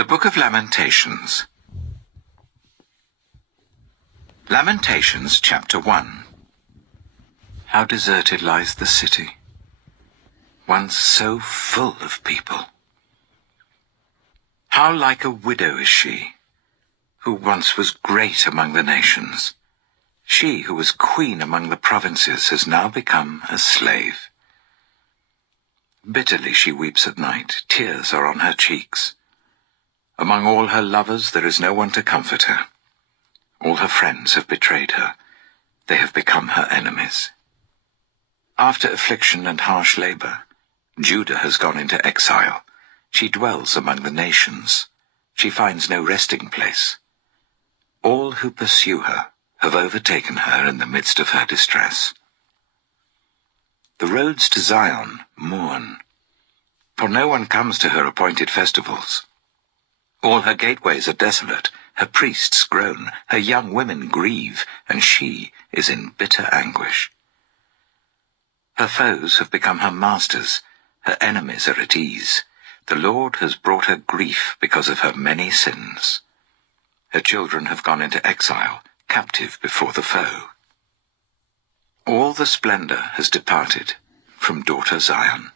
The Book of Lamentations. Lamentations, chapter 1. How deserted lies the city, once so full of people. How like a widow is she, who once was great among the nations. She who was queen among the provinces has now become a slave. Bitterly she weeps at night, tears are on her cheeks. Among all her lovers there is no one to comfort her. All her friends have betrayed her. They have become her enemies. After affliction and harsh labor, Judah has gone into exile. She dwells among the nations. She finds no resting place. All who pursue her have overtaken her in the midst of her distress. The roads to Zion mourn, for no one comes to her appointed festivals. All her gateways are desolate, her priests groan, her young women grieve, and she is in bitter anguish. Her foes have become her masters, her enemies are at ease. The Lord has brought her grief because of her many sins. Her children have gone into exile, captive before the foe. All the splendor has departed from daughter Zion.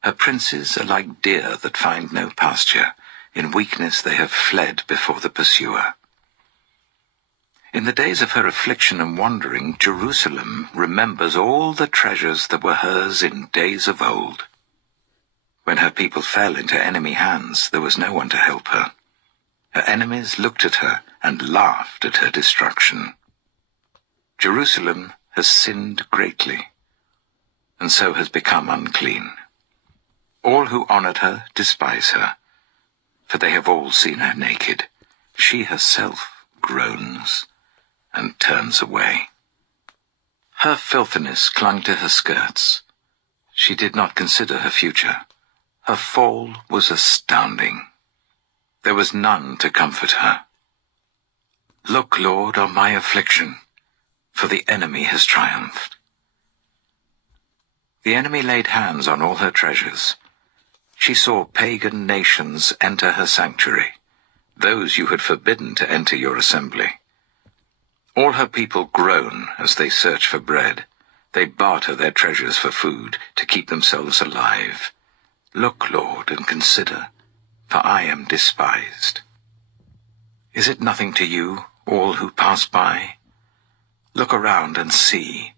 Her princes are like deer that find no pasture. In weakness they have fled before the pursuer. In the days of her affliction and wandering, Jerusalem remembers all the treasures that were hers in days of old. When her people fell into enemy hands, there was no one to help her. Her enemies looked at her and laughed at her destruction. Jerusalem has sinned greatly, and so has become unclean. All who honored her despise her, for they have all seen her naked. She herself groans and turns away. Her filthiness clung to her skirts. She did not consider her future. Her fall was astounding. There was none to comfort her. Look, Lord, on my affliction, for the enemy has triumphed. The enemy laid hands on all her treasures. She saw pagan nations enter her sanctuary, those you had forbidden to enter your assembly. All her people groan as they search for bread. They barter their treasures for food to keep themselves alive. Look, Lord, and consider, for I am despised. Is it nothing to you, all who pass by? Look around and see.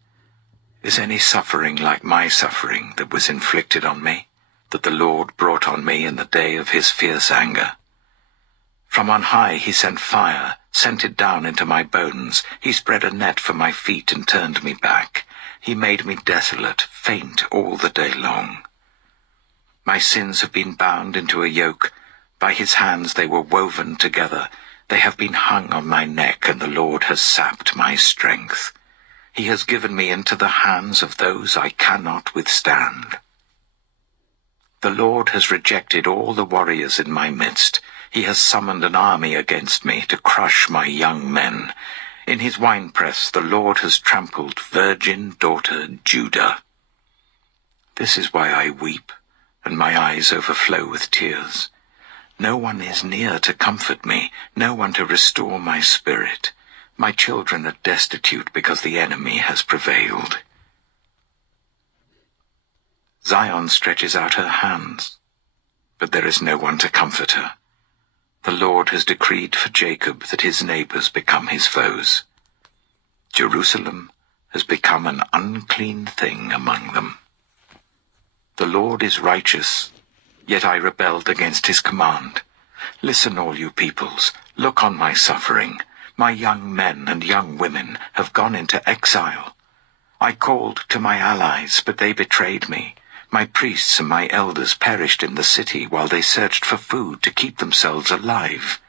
Is any suffering like my suffering that was inflicted on me, that the Lord brought on me in the day of his fierce anger? From on high he sent fire, sent it down into my bones. He spread a net for my feet and turned me back. He made me desolate, faint all the day long. My sins have been bound into a yoke. By his hands they were woven together. They have been hung on my neck, and the Lord has sapped my strength. He has given me into the hands of those I cannot withstand. The Lord has rejected all the warriors in my midst. He has summoned an army against me to crush my young men. In his winepress the Lord has trampled virgin daughter Judah. This is why I weep, and my eyes overflow with tears. No one is near to comfort me, no one to restore my spirit. My children are destitute because the enemy has prevailed. Zion stretches out her hands, but there is no one to comfort her. The Lord has decreed for Jacob that his neighbors become his foes. Jerusalem has become an unclean thing among them. The Lord is righteous, yet I rebelled against his command. Listen, all you peoples, look on my suffering. My young men and young women have gone into exile. I called to my allies, but they betrayed me. My priests and my elders perished in the city while they searched for food to keep themselves alive.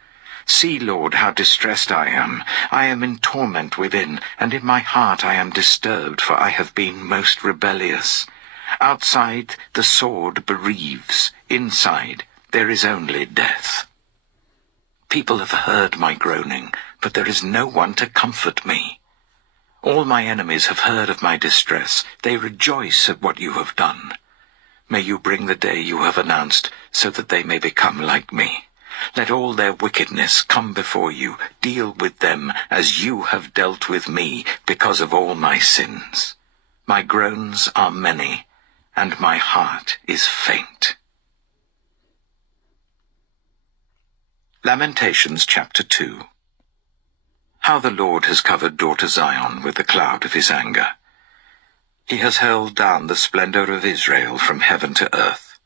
See, Lord, how distressed I am. I am in torment within, and in my heart I am disturbed, for I have been most rebellious. Outside the sword bereaves, inside there is only death. People have heard my groaning, but there is no one to comfort me. All my enemies have heard of my distress. They rejoice at what you have done. May you bring the day you have announced, so that they may become like me. Let all their wickedness come before you. Deal with them as you have dealt with me, because of all my sins. My groans are many, and my heart is faint. Lamentations chapter 2. How the Lord has covered daughter Zion with the cloud of his anger. He has hurled down the splendor of Israel from heaven to earth.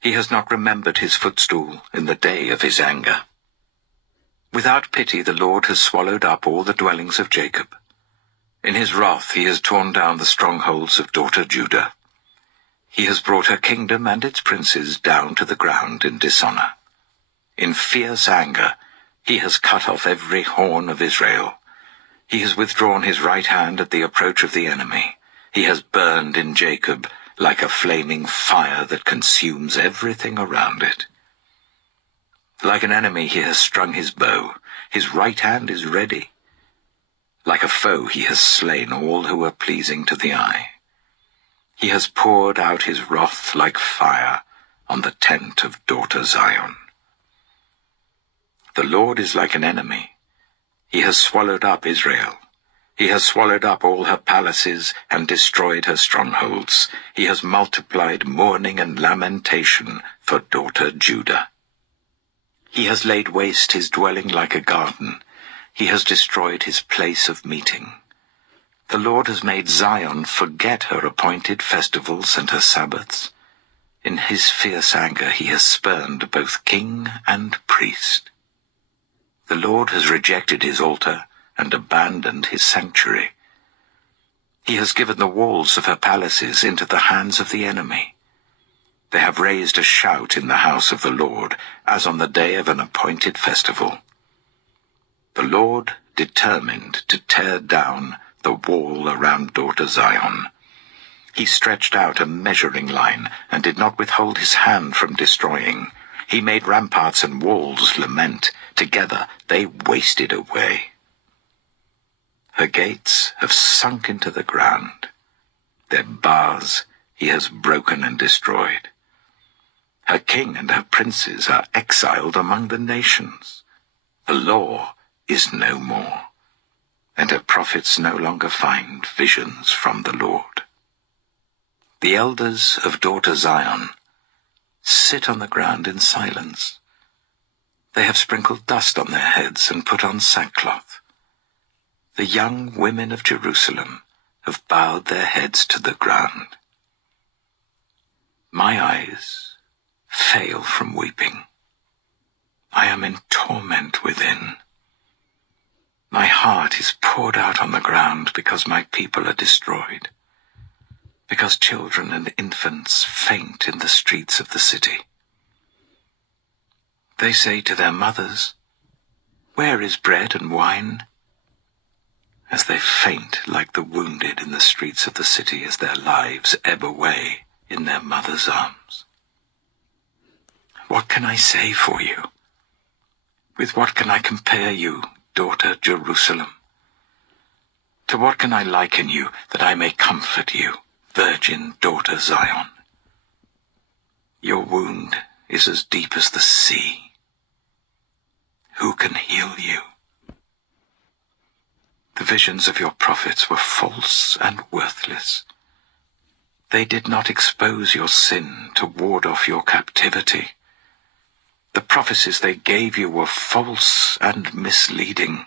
He has not remembered his footstool in the day of his anger. Without pity the Lord has swallowed up all the dwellings of Jacob. In his wrath he has torn down the strongholds of daughter Judah. He has brought her kingdom and its princes down to the ground in dishonor. In fierce anger he has cut off every horn of Israel. He has withdrawn his right hand at the approach of the enemy. He has burned in Jacob like a flaming fire that consumes everything around it. Like an enemy he has strung his bow. His right hand is ready. Like a foe he has slain all who are pleasing to the eye. He has poured out his wrath like fire on the tent of daughter Zion. The Lord is like an enemy. He has swallowed up Israel. He has swallowed up all her palaces and destroyed her strongholds. He has multiplied mourning and lamentation for daughter Judah. He has laid waste his dwelling like a garden. He has destroyed his place of meeting. The Lord has made Zion forget her appointed festivals and her Sabbaths. In his fierce anger he has spurned both king and priest. The Lord has rejected his altar and abandoned his sanctuary. He has given the walls of her palaces into the hands of the enemy. They have raised a shout in the house of the Lord, as on the day of an appointed festival. The Lord determined to tear down the wall around daughter Zion. He stretched out a measuring line and did not withhold his hand from destroying. He made ramparts and walls lament. Together they wasted away. Her gates have sunk into the ground. Their bars he has broken and destroyed. Her king and her princes are exiled among the nations. The law is no more, and her prophets no longer find visions from the Lord. The elders of daughter Zion sit on the ground in silence. They have sprinkled dust on their heads and put on sackcloth. The young women of Jerusalem have bowed their heads to the ground. My eyes fail from weeping. I am in torment within. My heart is poured out on the ground because my people are destroyed, because children and infants faint in the streets of the city. They say to their mothers, "Where is bread and wine?" As they faint like the wounded in the streets of the city as their lives ebb away in their mother's arms. What can I say for you? With what can I compare you, daughter Jerusalem? To what can I liken you that I may comfort you, virgin daughter Zion? Your wound is as deep as the sea. Who can heal you? The visions of your prophets were false and worthless. They did not expose your sin to ward off your captivity. The prophecies they gave you were false and misleading.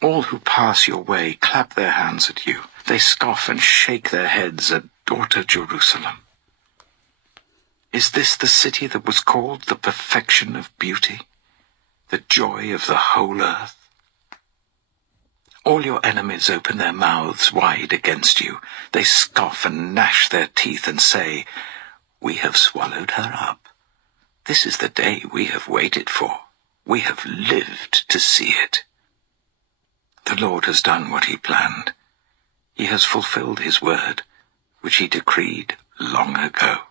All who pass your way clap their hands at you. They scoff and shake their heads at daughter Jerusalem. Is this the city that was called the perfection of beauty, the joy of the whole earth? All your enemies open their mouths wide against you. They scoff and gnash their teeth and say, "We have swallowed her up. This is the day we have waited for. We have lived to see it." The Lord has done what he planned. He has fulfilled his word, which he decreed long ago.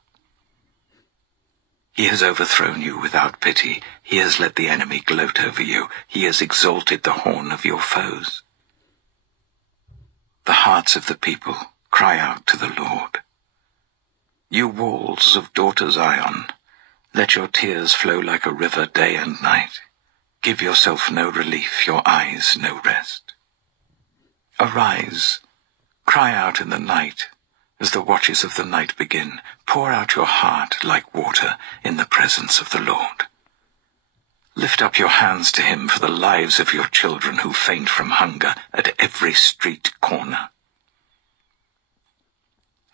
He has overthrown you without pity. He has let the enemy gloat over you. He has exalted the horn of your foes. The hearts of the people cry out to the Lord. You walls of daughter Zion, let your tears flow like a river day and night. Give yourself no relief, your eyes no rest. Arise, cry out in the night, as the watches of the night begin. Pour out your heart like water in the presence of the Lord. Lift up your hands to him for the lives of your children who faint from hunger at every street corner.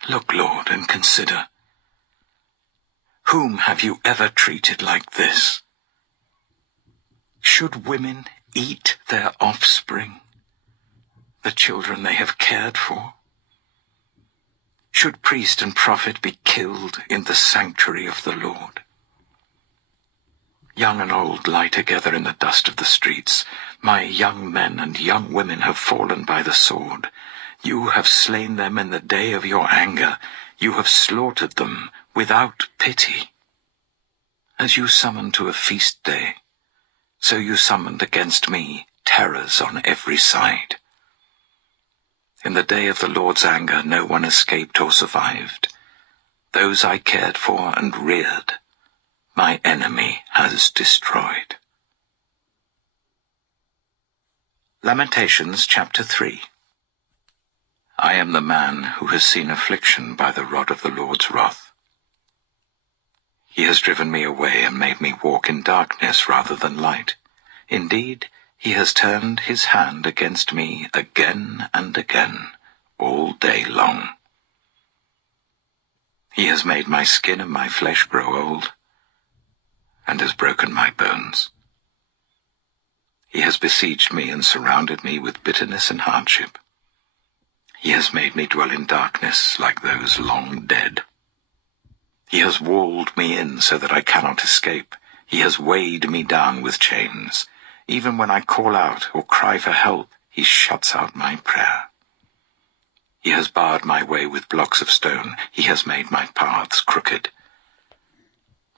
Look, Lord, and consider. Whom have you ever treated like this? Should women eat their offspring, the children they have cared for? Should priest and prophet be killed in the sanctuary of the Lord? Young and old lie together in the dust of the streets. My young men and young women have fallen by the sword. You have slain them in the day of your anger. You have slaughtered them without pity. As you summon to a feast day, so you summoned against me terrors on every side. In the day of the Lord's anger, no one escaped or survived. Those I cared for and reared, my enemy has destroyed. Lamentations chapter 3. I am the man who has seen affliction by the rod of the Lord's wrath. He has driven me away and made me walk in darkness rather than light. Indeed, he has turned his hand against me again and again, all day long. He has made my skin and my flesh grow old, and has broken my bones. He has besieged me and surrounded me with bitterness and hardship. He has made me dwell in darkness like those long dead. He has walled me in so that I cannot escape. He has weighed me down with chains. Even when I call out or cry for help, he shuts out my prayer. He has barred my way with blocks of stone. He has made my paths crooked.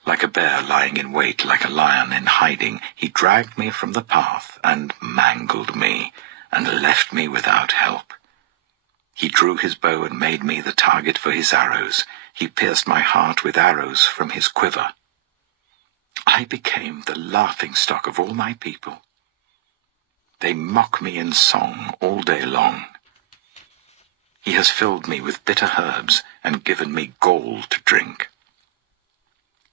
Like a bear lying in wait, like a lion in hiding, he dragged me from the path and mangled me and left me without help. He drew his bow and made me the target for his arrows. He pierced my heart with arrows from his quiver. I became the laughingstock of all my people. They mock me in song all day long. He has filled me with bitter herbs and given me gall to drink.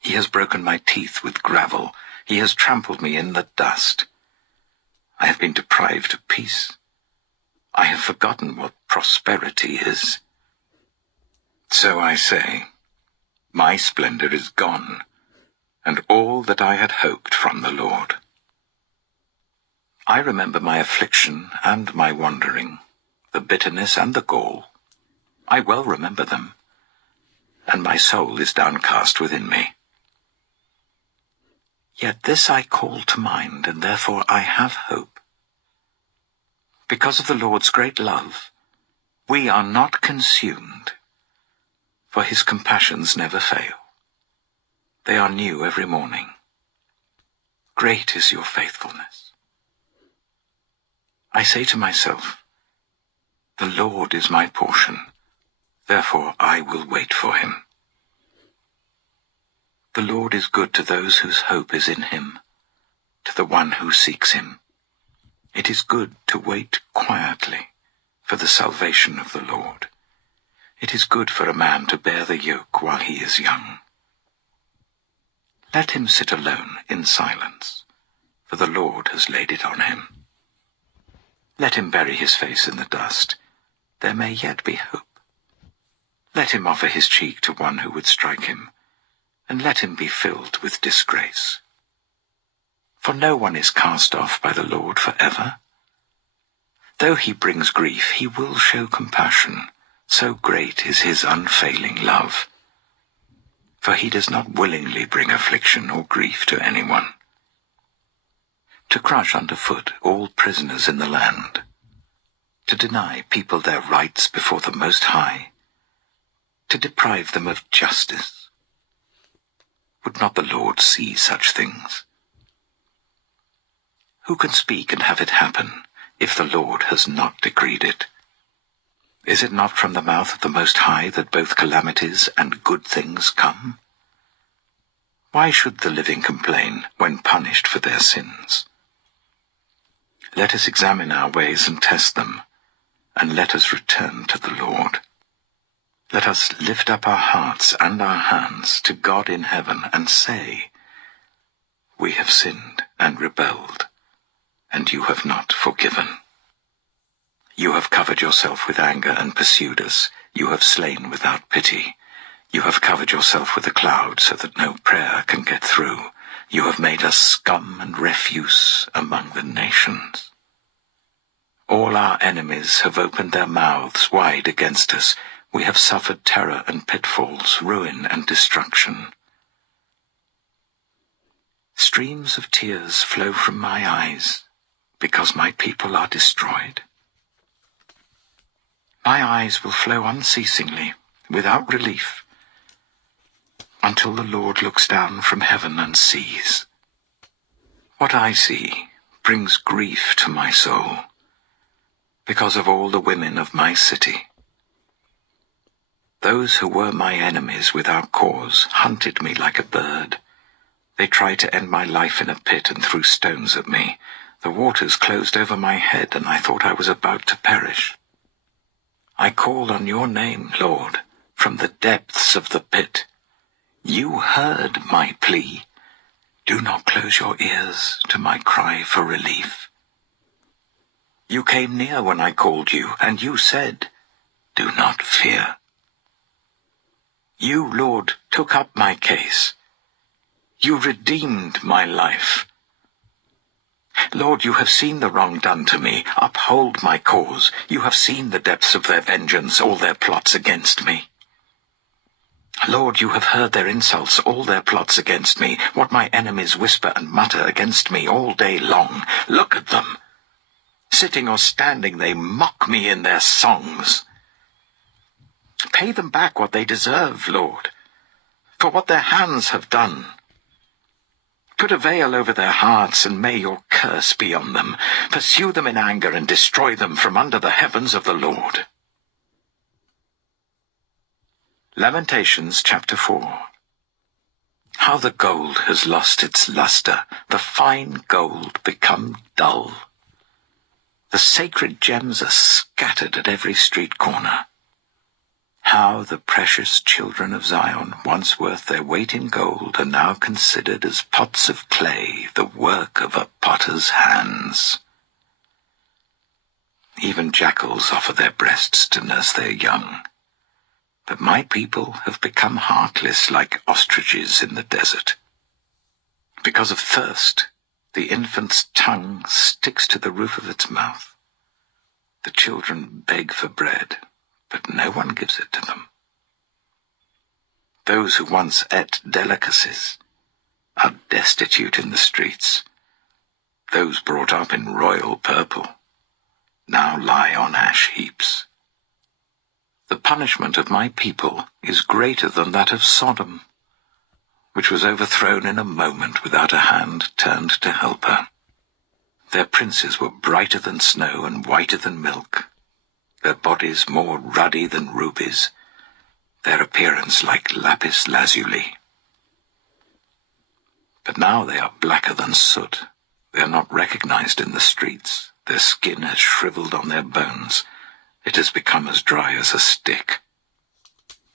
He has broken my teeth with gravel. He has trampled me in the dust. I have been deprived of peace. I have forgotten what prosperity is. So I say, my splendor is gone, and all that I had hoped from the Lord. I remember my affliction and my wandering, the bitterness and the gall. I well remember them, and my soul is downcast within me. Yet this I call to mind, and therefore I have hope. Because of the Lord's great love, we are not consumed, for his compassions never fail. They are new every morning. Great is your faithfulness. I say to myself, the Lord is my portion, therefore I will wait for him. The Lord is good to those whose hope is in him, to the one who seeks him. It is good to wait quietly for the salvation of the Lord. It is good for a man to bear the yoke while he is young. Let him sit alone in silence, for the Lord has laid it on him. Let him bury his face in the dust. There may yet be hope. Let him offer his cheek to one who would strike him, and let him be filled with disgrace. For no one is cast off by the Lord forever. Though he brings grief, he will show compassion. So great is his unfailing love. For he does not willingly bring affliction or grief to anyone. To crush underfoot all prisoners in the land. To deny people their rights before the Most High. To deprive them of justice. Would not the Lord see such things? Who can speak and have it happen if the Lord has not decreed it? Is it not from the mouth of the Most High that both calamities and good things come? Why should the living complain when punished for their sins? Let us examine our ways and test them, and let us return to the Lord. Let us lift up our hearts and our hands to God in heaven and say, "We have sinned and rebelled, and you have not forgiven. You have covered yourself with anger and pursued us. You have slain without pity. You have covered yourself with a cloud so that no prayer can get through. You have made us scum and refuse among the nations. All our enemies have opened their mouths wide against us. We have suffered terror and pitfalls, ruin and destruction. Streams of tears flow from my eyes because my people are destroyed. My eyes will flow unceasingly, without relief, until the Lord looks down from heaven and sees. What I see brings grief to my soul because of all the women of my city. Those who were my enemies without cause hunted me like a bird. They tried to end my life in a pit and threw stones at me. The waters closed over my head, and I thought I was about to perish. I called on your name, Lord, from the depths of the pit. You heard my plea. Do not close your ears to my cry for relief. You came near when I called you, and you said, "Do not fear." You, Lord, took up my case. You redeemed my life. Lord, you have seen the wrong done to me. Uphold my cause. You have seen the depths of their vengeance, all their plots against me. Lord, you have heard their insults, all their plots against me, what my enemies whisper and mutter against me all day long. Look at them. Sitting or standing, they mock me in their songs. Pay them back what they deserve, Lord, for what their hands have done. Put a veil over their hearts, and may your curse be on them. Pursue them in anger and destroy them from under the heavens of the Lord. Lamentations chapter 4. How the gold has lost its luster, the fine gold become dull. The sacred gems are scattered at every street corner. How the precious children of Zion, once worth their weight in gold, are now considered as pots of clay, the work of a potter's hands. Even jackals offer their breasts to nurse their young. But my people have become heartless like ostriches in the desert. Because of thirst, the infant's tongue sticks to the roof of its mouth. The children beg for bread, but no one gives it to them. Those who once ate delicacies are destitute in the streets. Those brought up in royal purple now lie on ash heaps. The punishment of my people is greater than that of Sodom, which was overthrown in a moment without a hand turned to help her. Their princes were brighter than snow and whiter than milk, their bodies more ruddy than rubies, their appearance like lapis lazuli. But now they are blacker than soot. They are not recognized in the streets. Their skin has shriveled on their bones. It has become as dry as a stick.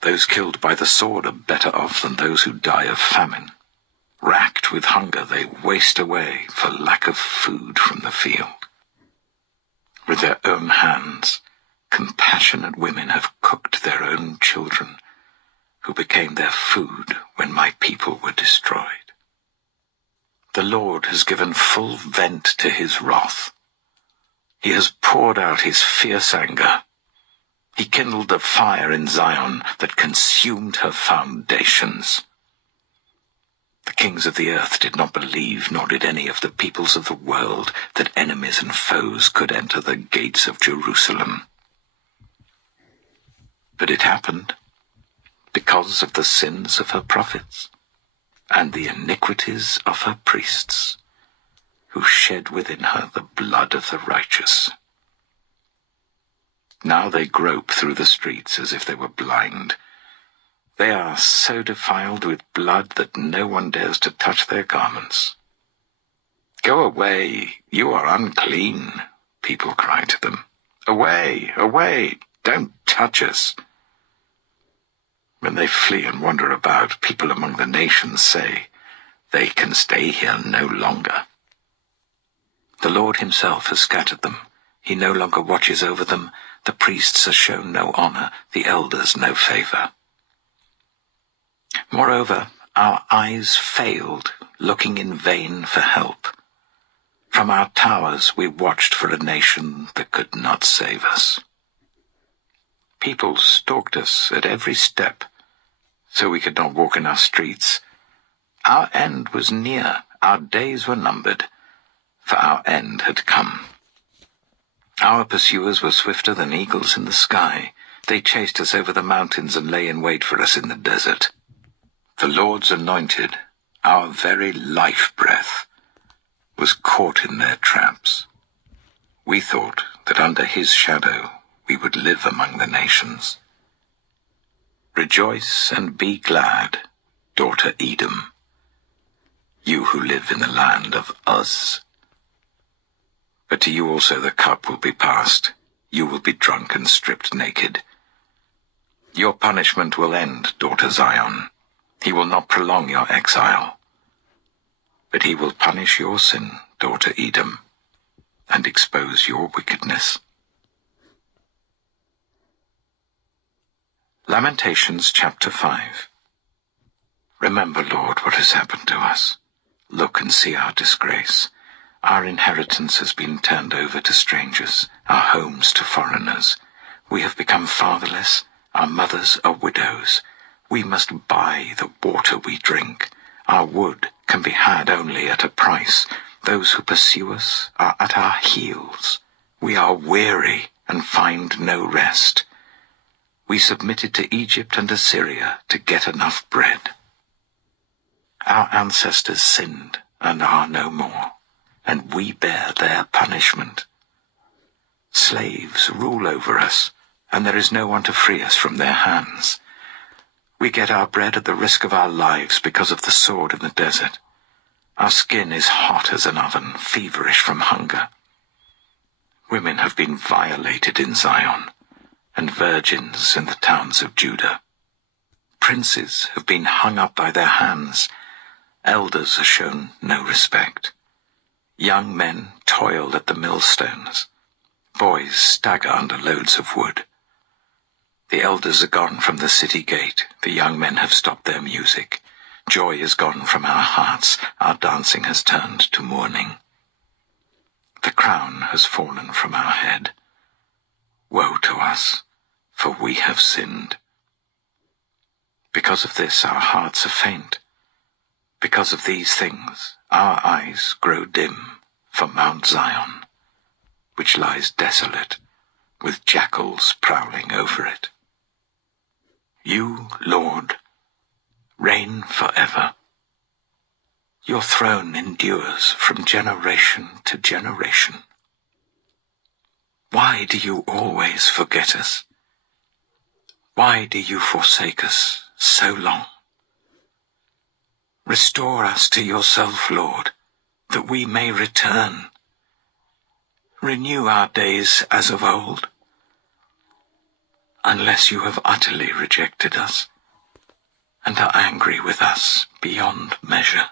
Those killed by the sword are better off than those who die of famine. Racked with hunger, they waste away for lack of food from the field. With their own hands, compassionate women have cooked their own children, who became their food when my people were destroyed. The Lord has given full vent to his wrath. He has poured out his fierce anger. He kindled a fire in Zion that consumed her foundations. The kings of the earth did not believe, nor did any of the peoples of the world, that enemies and foes could enter the gates of Jerusalem. But it happened because of the sins of her prophets and the iniquities of her priests, who shed within her the blood of the righteous. Now they grope through the streets as if they were blind. They are so defiled with blood that no one dares to touch their garments. "Go away, you are unclean," people cry to them. "Away, away, don't touch us." When they flee and wander about, people among the nations say, "They can stay here no longer." The Lord himself has scattered them. He no longer watches over them. The priests are shown no honor, the elders no favor. Moreover, our eyes failed, looking in vain for help. From our towers we watched for a nation that could not save us. People stalked us at every step, so we could not walk in our streets. Our end was near, our days were numbered, for our end had come. Our pursuers were swifter than eagles in the sky. They chased us over the mountains and lay in wait for us in the desert. The Lord's anointed, our very life breath, was caught in their traps. We thought that under his shadow we would live among the nations. Rejoice and be glad, daughter Edom, you who live in the land of Uz. But to you also the cup will be passed. You will be drunk and stripped naked. Your punishment will end, daughter Zion. He will not prolong your exile. But he will punish your sin, daughter Edom, and expose your wickedness. Lamentations chapter 5. Remember, Lord, what has happened to us. Look and see our disgrace. Our inheritance has been turned over to strangers, our homes to foreigners. We have become fatherless, our mothers are widows. We must buy the water we drink. Our wood can be had only at a price. Those who pursue us are at our heels. We are weary and find no rest. We submitted to Egypt and Assyria to get enough bread. Our ancestors sinned and are no more, and we bear their punishment. Slaves rule over us, and there is no one to free us from their hands. We get our bread at the risk of our lives because of the sword in the desert. Our skin is hot as an oven, feverish from hunger. Women have been violated in Zion, and virgins in the towns of Judah. Princes have been hung up by their hands. Elders are shown no respect. Young men toil at the millstones. Boys stagger under loads of wood. The elders are gone from the city gate. The young men have stopped their music. Joy is gone from our hearts. Our dancing has turned to mourning. The crown has fallen from our head. Woe to us, for we have sinned. Because of this our hearts are faint. Because of these things our eyes grow dim for Mount Zion, which lies desolate, with jackals prowling over it. You, Lord, reign forever. Your throne endures from generation to generation. Why do you always forget us? Why do you forsake us so long? Restore us to yourself, Lord, that we may return. Renew our days as of old, unless you have utterly rejected us and are angry with us beyond measure.